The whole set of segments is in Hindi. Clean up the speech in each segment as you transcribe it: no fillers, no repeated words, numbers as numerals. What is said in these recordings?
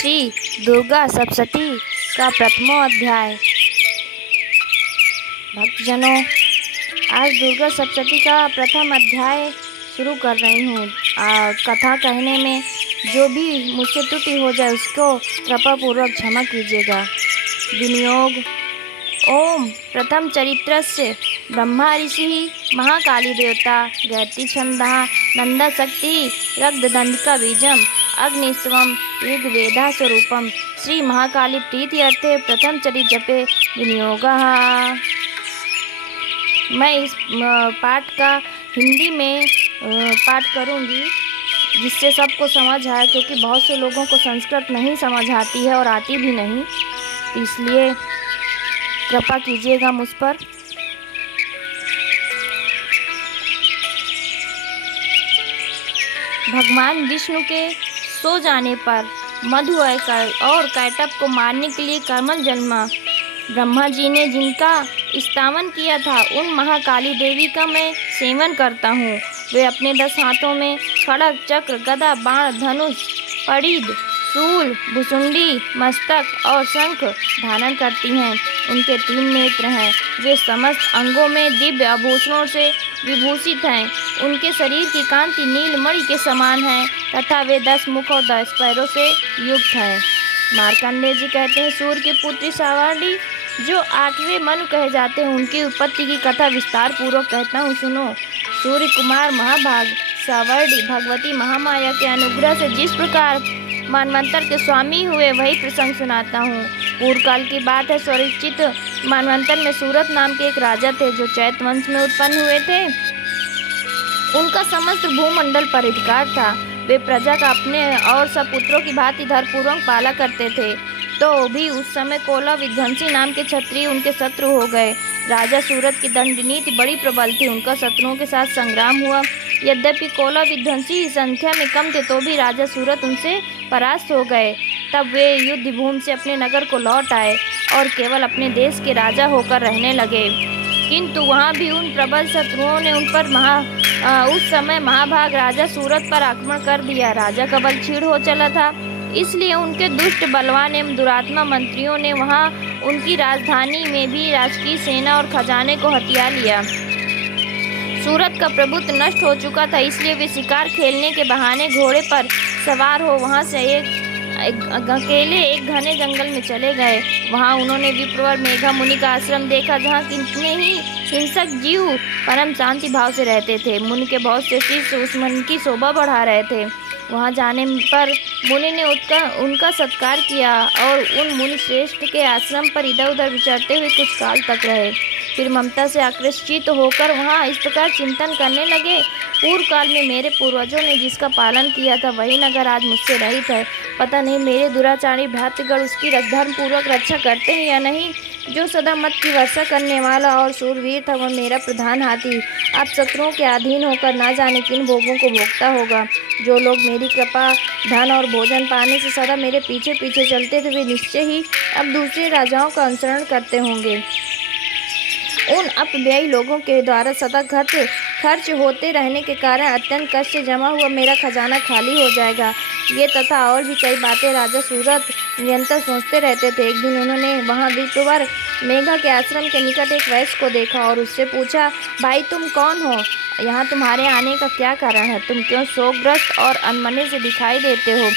श्री दुर्गा सप्तशती का प्रथमो अध्याय। भक्तजनों, आज दुर्गा सप्तशती का प्रथम अध्याय शुरू कर रही हूँ। कथा कहने में जो भी मुझसे त्रुटि हो जाए उसको कृपा पूर्वक क्षमा कीजिएगा। विनियोग। ओम प्रथम चरित्रस्य ब्रह्मा ऋषि महाकाली देवता गायत्री छंदः नंदा शक्ति रक्तदंडिका बीजम अग्निस्वम ऋग्वेदा स्वरूपम श्री महाकाली प्रीति अर्थे प्रथम चरित जपे विनियोगः। मैं इस पाठ का हिंदी में पाठ करूंगी जिससे सबको समझ आए, क्योंकि बहुत से लोगों को संस्कृत नहीं समझ आती है और आती भी नहीं, इसलिए कृपा कीजिएगा मुझ पर। भगवान विष्णु के सो जाने पर मधु और कैटभ को मारने के लिए कमल जन्मा। ब्रह्मा जी ने जिनका स्तवन किया था उन महाकाली देवी का मैं सेवन करता हूँ। वे अपने 10 हाथों में खड़ग चक्र गदा बाण धनुष परीद शूल भुसुंडी मस्तक और शंख धारण करती हैं। उनके 3 नेत्र हैं। वे समस्त अंगों में दिव्य आभूषणों से विभूषित हैं। उनके शरीर की कांति नीलमणि के समान है तथा वे 10 मुख और 10 पैरों से युक्त हैं। मार्कंडेय जी कहते हैं, सूर्य की पुत्री सावर्णी जो 8वें मनु कहे जाते हैं, उनकी उत्पत्ति की कथा विस्तार पूर्वक कहता हूँ, सुनो। सूर्य कुमार महाभाग सावर्णी भगवती महामाया के अनुग्रह से जिस प्रकार मानवंतर के स्वामी हुए वही प्रसंग सुनाता हूँ। पूर्व काल की बात है। स्वरिचित मानवंतर में सूरत नाम के एक राजा थे जो चैत वंश में उत्पन्न हुए थे। उनका समस्त भूमंडल पर अधिकार था। वे प्रजा का अपने और सब पुत्रों की भांति धर्मपूर्वक पाला करते थे। तो भी उस समय कोला विध्वंसी नाम के क्षत्रिय उनके शत्रु हो गए। राजा सूरत की दंड नीति बड़ी प्रबल थी। उनका शत्रुओं के साथ संग्राम हुआ। यद्यपि कोला विध्वंसी संख्या में कम थे तो भी राजा सूरत उनसे परास्त हो गए। तब वे युद्ध भूमि से अपने नगर को लौट आए और केवल अपने देश के राजा होकर रहने लगे। किंतु वहाँ भी उन प्रबल शत्रुओं ने उन पर उस समय महाभाग राजा सूरत पर आक्रमण कर दिया। राजा का बल क्षीण हो चला था, इसलिए उनके दुष्ट बलवान एवं दुरात्मा मंत्रियों ने वहाँ उनकी राजधानी में भी राजकीय सेना और खजाने को हथिया लिया। सूरत का प्रभुत्व नष्ट हो चुका था, इसलिए वे शिकार खेलने के बहाने घोड़े पर सवार हो वहाँ से अकेले एक घने जंगल में चले गए। वहाँ उन्होंने विप्रवर मेघा मुनि का आश्रम देखा, जहाँ कितने ही हिंसक जीव परम शांति भाव से रहते थे। मुनि के बहुत से शिष्य उस मन की शोभा बढ़ा रहे थे। वहाँ जाने पर मुनि ने उनका सत्कार किया और उन मुनि श्रेष्ठ के आश्रम पर इधर उधर विचरते हुए कुछ काल तक रहे। फिर ममता से आकृष्ट होकर वहाँ इस प्रकार चिंतन करने लगे, पूर्व काल में मेरे पूर्वजों ने जिसका पालन किया था वही नगर आज मुझसे रहित है। पता नहीं मेरे दुराचारी भ्रातृगण उसकी धर्म पूर्वक रक्षा करते हैं या नहीं। जो सदा मत की वर्षा करने वाला और सूरवीर था वह मेरा प्रधान हाथी अब शत्रुओं के अधीन होकर ना जाने किन भोगों को भोगता होगा। जो लोग मेरी कृपा धन और भोजन पाने से सदा मेरे पीछे पीछे चलते थे वे निश्चय ही अब दूसरे राजाओं का अनुसरण करते होंगे। उन अपव्ययी लोगों के द्वारा सदा खर्च होते रहने के कारण अत्यंत कष्ट से जमा हुआ मेरा खजाना खाली हो जाएगा। ये तथा और भी कई बातें राजा सूरत निरंतर सोचते रहते थे। एक दिन उन्होंने वहाँ विप्रवर मेघा के आश्रम के निकट एक वैश्य को देखा और उससे पूछा, भाई तुम कौन हो? यहाँ तुम्हारे आने का क्या कारण है? तुम क्यों शोकग्रस्त और अनमने से दिखाई देते हो?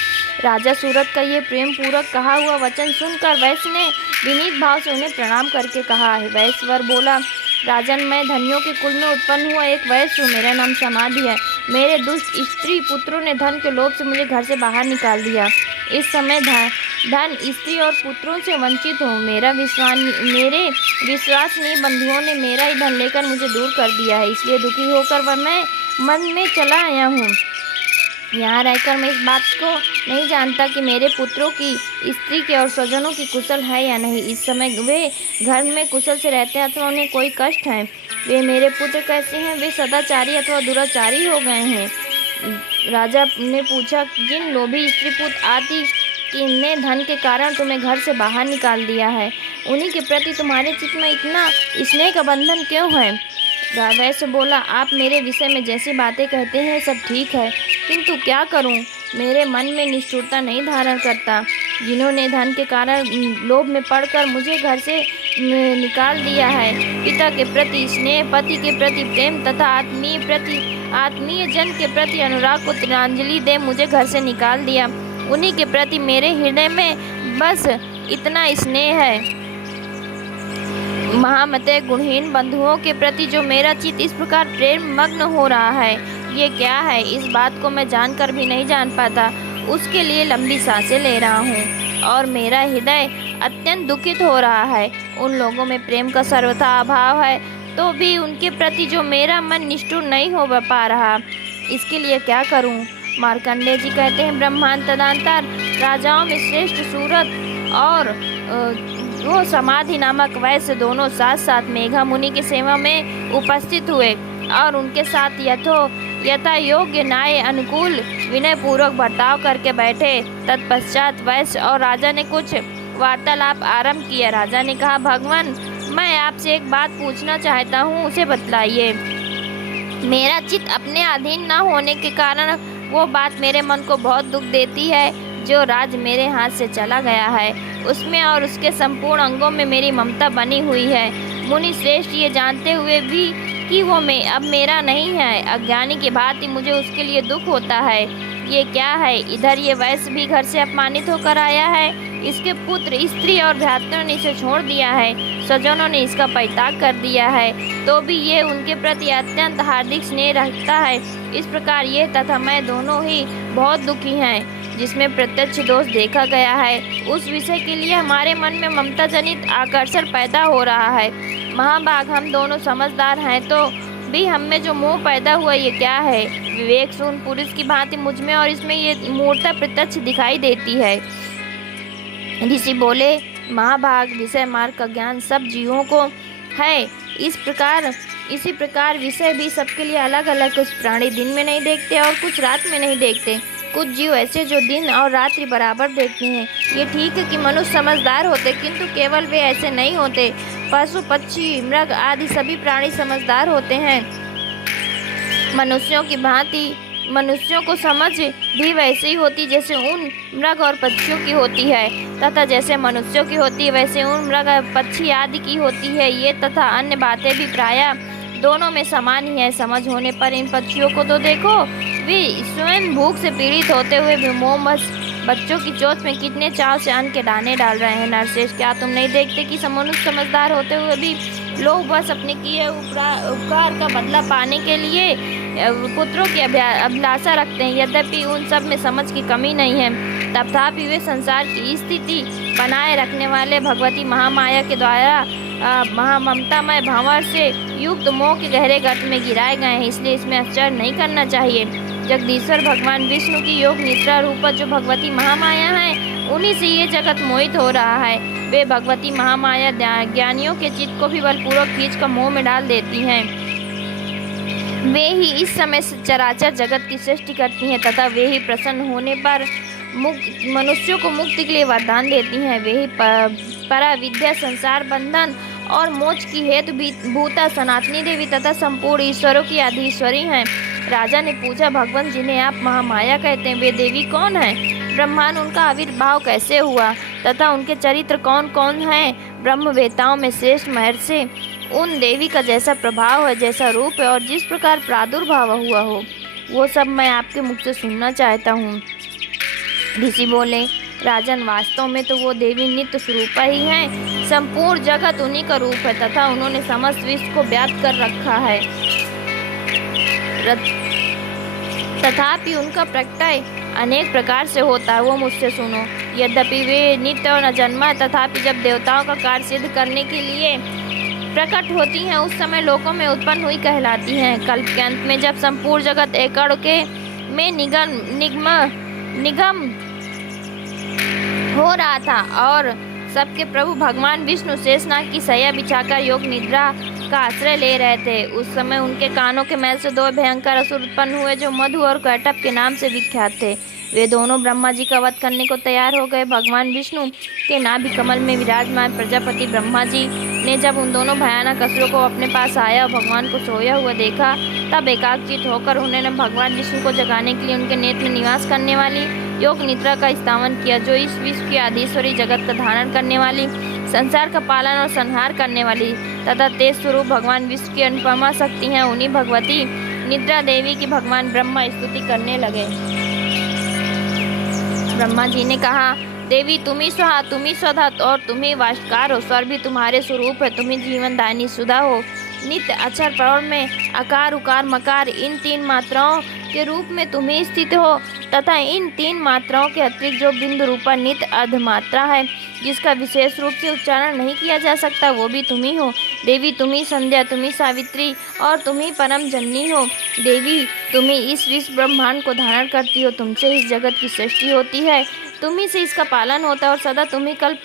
राजा सूरत का ये प्रेम पूर्वक कहा हुआ वचन सुनकर वैश्य ने विनीत भाव से उन्हें प्रणाम करके कहा। वैश्यवर बोला, राजन, मैं धनियों के कुल में उत्पन्न हुआ एक वैश्य हूँ। मेरा नाम समाधि है। मेरे दुष्ट स्त्री पुत्रों ने धन के लोभ से मुझे घर से बाहर निकाल दिया। इस समय धन स्त्री और पुत्रों से वंचित हूँ। मेरे विश्वासनीय बंधुओं ने मेरा ही धन लेकर मुझे दूर कर दिया है, इसलिए दुखी होकर मैं मन में चला आया हूँ। यहाँ रहकर मैं इस बात को नहीं जानता कि मेरे पुत्रों की स्त्री के और स्वजनों की कुशल है या नहीं। इस समय वे घर में कुशल से रहते हैं अथवा उन्हें कोई कष्ट है। वे मेरे पुत्र कैसे हैं? वे सदाचारी अथवा दुराचारी हो गए हैं। राजा ने पूछा, जिन लोभी स्त्री पुत्र आदि ने धन के कारण तुम्हें घर से बाहर निकाल दिया है, उन्हीं के प्रति तुम्हारे चित्त में इतना स्नेह का बंधन क्यों है? वैश्य बोला, आप मेरे विषय में जैसी बातें कहते हैं सब ठीक है, किंतु क्या करूं? मेरे मन में निष्ठुरता नहीं धारण करता। जिन्होंने धन के कारण लोभ में पड़कर मुझे घर से निकाल दिया है। पिता के प्रति स्नेह, पति के प्रति प्रेम तथा आत्मीय जन के प्रति अनुराग को तिलांजलि दे मुझे घर से निकाल दिया। उन्हीं के प्रति मेरे हृदय में बस इतना स्नेह है। महामते गुणहीन बंधुओं के प्रति जो मेरा चित्त इस प्रकार प्रेम मग्न हो रहा है, ये क्या है? इस बात को मैं जानकर भी नहीं जान पाता। उसके लिए लंबी सांसें ले रहा हूँ और मेरा हृदय अत्यंत दुखित हो रहा है। उन लोगों में प्रेम का सर्वथा अभाव है, तो भी उनके प्रति जो मेरा मन निष्ठुर नहीं हो पा रहा, इसके लिए क्या करूँ? मार्कंडेय जी कहते हैं, ब्रह्मांड तदंतर राजाओं में श्रेष्ठ सूरत और वो समाधि नामक वैश्य दोनों साथ साथ मेघा मुनि की सेवा में उपस्थित हुए और उनके साथ यथा योग्य न्याय अनुकूल विनय पूर्वक बर्ताव करके बैठे। तत्पश्चात वैश्य और राजा ने कुछ वार्तालाप आरंभ किया। राजा ने कहा, भगवान, मैं आपसे एक बात पूछना चाहता हूँ, उसे बतलाइए। मेरा चित्त अपने अधीन न होने के कारण वो बात मेरे मन को बहुत दुख देती है। जो राज मेरे हाथ से चला गया है, उसमें और उसके संपूर्ण अंगों में मेरी ममता बनी हुई है। मुनि श्रेष्ठ, ये जानते हुए भी कि वो अब मेरा नहीं है, अज्ञानी की भांति मुझे उसके लिए दुख होता है। ये क्या है? इधर ये वैश्य भी घर से अपमानित होकर आया है, इसके पुत्र, स्त्री और भ्रातरों ने इसे छोड़ दिया है, स्वजनों ने इसका परित्याग कर दिया है, तो भी ये उनके प्रति अत्यंत हार्दिक स्नेह रखता है। इस प्रकार ये तथा मैं दोनों ही बहुत दुखी हैं। जिसमें प्रत्यक्ष दोष देखा गया है, उस विषय के लिए हमारे मन में ममता जनित आकर्षण पैदा हो रहा है। महाभाग, हम दोनों समझदार हैं तो भी हम में जो मोह पैदा हुआ, ये क्या है? विवेक शून्य पुरुष की भांति मुझ में और इसमें ये मूर्ता प्रत्यक्ष दिखाई देती है। ऋषि बोले, महाभाग, विषय मार्ग का ज्ञान सब जीवों को है। इसी प्रकार विषय भी सबके लिए अलग अलग। कुछ प्राणी दिन में नहीं देखते और कुछ रात में नहीं देखते। कुछ जीव ऐसे जो दिन और रात्रि बराबर देखते हैं। ये ठीक है कि मनुष्य समझदार होते, किंतु केवल वे ऐसे नहीं होते। पशु, पक्षी, मृग आदि सभी प्राणी समझदार होते हैं। मनुष्यों की भांति मनुष्यों को समझ भी वैसे ही होती जैसे उन मृग और पक्षियों की होती है, तथा जैसे मनुष्यों की होती है वैसे उन मृग, पक्षी आदि की होती है। ये तथा अन्य बातें भी प्रायः दोनों में समान ही है। समझ होने पर इन पक्षियों को तो देखो, वे स्वयं भूख से पीड़ित होते हुए भी मोमबस बच्चों की चोंच में कितने चाव से अन्न के दाने डाल रहे हैं। नरश्रेष्ठ, क्या तुम नहीं देखते कि मनुष्य समझदार होते हुए भी लोग बस अपने किए उपकार का बदला पाने के लिए पुत्रों की अभिलाषा रखते हैं। यद्यपि उन सब में समझ की कमी नहीं है, तथापि वे संसार की स्थिति बनाए रखने वाले भगवती महामाया के द्वारा महाममतामय भंवर से युक्त मोह के गहरे गर्त में गिराए गए हैं। इसलिए इसमें आश्चर्य नहीं करना चाहिए। जगदीश्वर भगवान विष्णु की योग निद्रा रूप जो भगवती महामाया है, उन्हीं से ये जगत मोहित हो रहा है। वे भगवती महामाया ज्ञानियों के चित्त को भी बलपूर्वक खींच कर मोह में डाल देती हैं। वे ही इस समय चराचर जगत की सृष्टि करती हैं तथा वे ही प्रसन्न होने पर मनुष्यों को मुक्ति के लिए वरदान देती हैं। वे ही परा विद्या, संसार बंधन और मोक्ष की हेतु भूता सनातनी देवी तथा संपूर्ण ईश्वरों की आदिश्वरी हैं। राजा ने पूछा, भगवान, जिन्हें आप महामाया कहते हैं, वे देवी कौन हैं? ब्रह्मांड, उनका आविर्भाव कैसे हुआ तथा उनके चरित्र कौन कौन हैं? ब्रह्मवेताओं में श्रेष्ठ महर्षि उन देवी का जैसा प्रभाव है, जैसा रूप है और जिस प्रकार प्रादुर्भाव हुआ हो, वो सब मैं आपके मुख से सुनना चाहता हूँ। ऋषि बोले, राजन, वास्तव में तो वो देवी नित्य स्वरूपा ही हैं। संपूर्ण जगत उन्हीं का रूप है तथा उन्होंने समस्त विश्व को व्याप्त कर रखा है। तथापि उनका प्रकटय अनेक प्रकार से होता है, वो मुझसे सुनो। यद्यपि वे नित्य और अजन्मा है, तथापि जब देवताओं का कार्य सिद्ध करने के लिए प्रकट होती हैं, उस समय लोकों में उत्पन्न हुई कहलाती हैं। कल्प के अंत में जब संपूर्ण जगत एकड़ के में निगम हो रहा था और सबके प्रभु भगवान विष्णु शेषनाग की सैया बिछाकर योग निद्रा का आश्रय ले रहे थे, उस समय उनके कानों के मैल से दो भयंकर असुर उत्पन्न हुए जो मधु और कैटभ के नाम से विख्यात थे। वे दोनों ब्रह्मा जी का वध करने को तैयार हो गए। भगवान विष्णु के नाभि कमल में विराजमान प्रजापति ब्रह्मा जी ने जब उन दोनों भयानक असुरों को अपने पास आया और भगवान को सोया हुआ देखा, तब एकाग्रचित्त होकर उन्होंने भगवान विष्णु को जगाने के लिए उनके नेत्र में निवास करने वाली योग निद्रा का स्थापन किया, जो इस विश्व की आदिश्वरी, जगत का धारण करने वाली, संसार का पालन और संहार करने वाली तथा तेज स्वरूप भगवान विष्णु की अनुपमा शक्ति हैं। उन्हीं भगवती निद्रा देवी की भगवान ब्रह्मा स्तुति करने लगे। ब्रह्मा जी ने कहा, देवी तुम ही स्वाहा, तुम ही स्वधा और तुम ही वाष्कार हो। स्वर भी तुम्हारे स्वरूप है, तुम ही जीवन दायिनी सुधा हो। नित्य अक्षर प्रौढ़ में अकार उकार मकार इन 3 मात्राओं के रूप में तुम ही स्थित हो तथा इन 3 मात्राओं के अतिरिक्त जो बिंदु रूपा नित्य अर्धमात्रा है, जिसका विशेष रूप से उच्चारण नहीं किया जा सकता, वो भी तुम ही हो। देवी तुम ही संध्या, तुम ही सावित्री और तुम ही परम जननी हो। देवी तुम ही इस विश्व ब्रह्मांड को धारण करती हो, तुमसे इस जगत की सृष्टि होती है, तुम ही से इसका पालन होता है और सदा तुम ही कल्प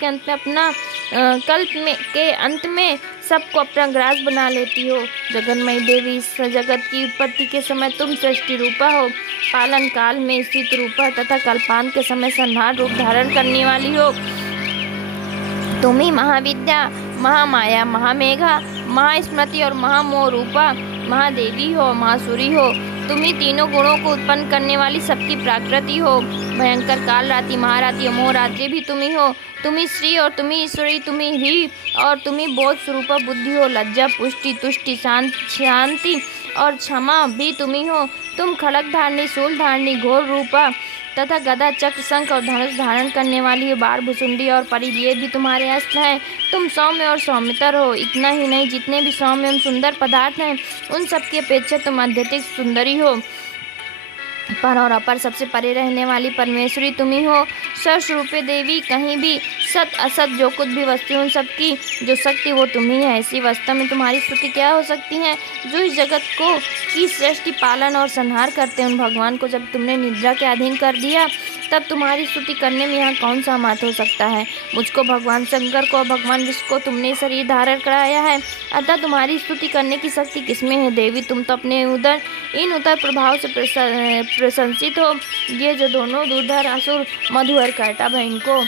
के अंत में सबको अपना ग्रास बना लेती हो। जगन्मयी देवी, इस जगत की उत्पत्ति के समय तुम सृष्टि रूपा हो, पालन काल में स्थित रूपा तथा कल्पांत के समय संहार रूप धारण करने वाली हो। तुम ही महाविद्या, महामाया, महामेघा, महास्मृति और महामोह रूपा महादेवी हो, महासुरी हो। तुम ही तीनों गुणों को उत्पन्न करने वाली सबकी प्राकृति हो। भयंकर काल रात्रि, महारात्रि, अमोह रात्रि भी तुम ही हो। तुम ही श्री और तुम ही ईश्वरी, तुम ही और तुम ही बोध स्वरूपा बुद्धि हो। लज्जा, पुष्टि, तुष्टि, शांति और क्षमा भी तुम ही हो। तुम खड़ग धारणी, शूल धारणी, घोर रूपा तथा गदा, चक्र, शंख और धनुष धारण करने वाली बाढ़, भुसुंडी और परी, ये भी तुम्हारे अस्त्र हैं। तुम सौम्य और सौम्यतर हो। इतना ही नहीं, जितने भी सौम्य एवं सुंदर पदार्थ हैं, उन सबकी अपेक्षा तुम अत्यधिक सुंदरी हो। पर और अपर सबसे परे रहने वाली परमेश्वरी तुम ही हो। सर्वस्वरूपे देवी, कहीं भी सत असत जो कुछ भी वस्तु, उन सबकी जो शक्ति वो तुम ही है। ऐसी वास्तव में तुम्हारी स्तुति क्या हो सकती है, जो इस जगत को की सृष्टि, पालन और संहार करते हैं। उन भगवान को जब तुमने निद्रा के अधीन कर दिया, तब तुम्हारी स्तुति करने में यहाँ कौन सा मत हो सकता है। मुझको, भगवान शंकर को, भगवान विष्णु को तुमने शरीर धारण कराया है, अतः तुम्हारी स्तुति करने की शक्ति किसमें है। देवी तुम तो अपने इन उदर प्रभाव से प्रशंसित हो। ये जो दोनों दुर्धर असुर मधु और कैटभ है, इनको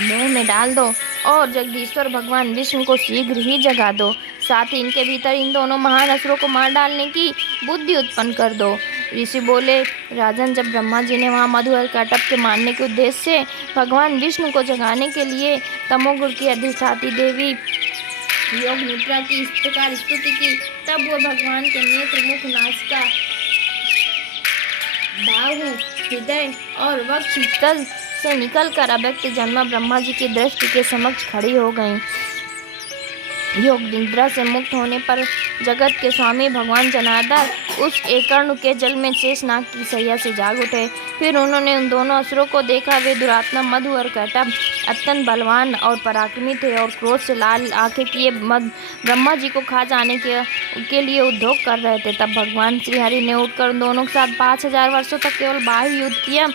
मुंह में डाल दो और जगदीश्वर भगवान विष्णु को शीघ्र ही जगा दो। साथ ही इनके भीतर इन दोनों महान असुरों को मार डालने की बुद्धि उत्पन्न कर दो। ऋषि बोले, राजन, जब ब्रह्मा जी ने वहाँ मधु और कैटभ के मारने के उद्देश्य से भगवान विष्णु को जगाने के लिए तमोगुण की अधिष्ठाती देवी योग निद्रा की इस प्रकार स्तुति की, तब वो भगवान के नेत्र, मुख, नासिका, बाहु, हृदय और वक्ष तल से निकलकर अव्यक्त जन्मा ब्रह्मा जी की दृष्टि के समक्ष खड़ी हो गईं। योग निद्रा से मुक्त होने पर जगत के स्वामी भगवान जनार्दन उस एकर्ण के जल में शेषनाग की सैया से जाग उठे। फिर उन्होंने उन दोनों असुरों को देखा। वे दुरात्मा मधु और कैटभ अत्यंत बलवान और पराक्रमी थे और क्रोध से लाल आंखें किए ब्रह्मा जी को खा जाने के लिए उद्योग कर रहे थे। तब भगवान श्रीहरि ने उठकर उन दोनों के साथ 5000 वर्षों तक केवल बाह्य युद्ध किया।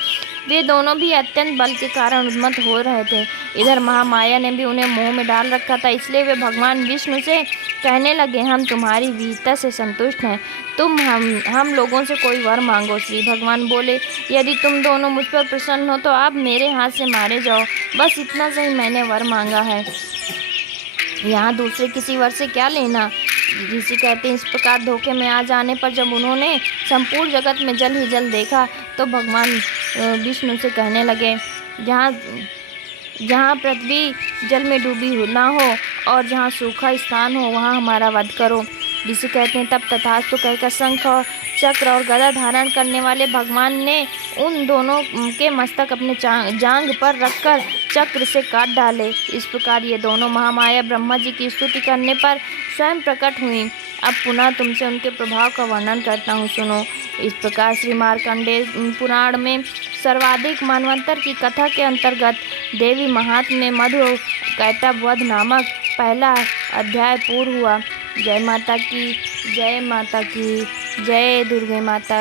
वे दोनों भी अत्यंत बल के कारण उन्मत्त हो रहे थे। इधर महामाया ने भी उन्हें मोह में डाल रखा था, इसलिए वे भगवान विष्णु से कहने लगे, हम तुम्हारी वीरता से संतुष्ट हैं, तुम हम लोगों से कोई वर मांगो। श्री भगवान बोले, यदि तुम दोनों मुझ पर प्रसन्न हो तो आप मेरे हाथ से मारे जाओ, बस इतना से ही मैंने वर मांगा है, यहाँ दूसरे किसी वर से क्या लेना। ऋषि कहते हैं, इस प्रकार धोखे में आ जाने पर जब उन्होंने संपूर्ण जगत में जल ही जल देखा तो भगवान विष्णु से कहने लगे, जहाँ पृथ्वी जल में डूबी ना हो और जहाँ सूखा स्थान हो, वहाँ हमारा वध करो। ऋषि कहते हैं, तब तथास्तु कहकर शंख और चक्र और गदा धारण करने वाले भगवान ने उन दोनों के मस्तक अपने जांघ पर रखकर चक्र से काट डाले। इस प्रकार ये दोनों महामाया ब्रह्मा जी की स्तुति करने पर स्वयं प्रकट हुई। अब पुनः तुमसे उनके प्रभाव का वर्णन करता हूँ, सुनो। इस प्रकार श्री मार्कंडेय पुराण में सर्वाधिक मनवंतर की कथा के अंतर्गत देवी महात्म्य में मधु कैटभ वध नामक पहला अध्याय पूर्ण हुआ। जय माता की, जय माता की, जय दुर्गे माता।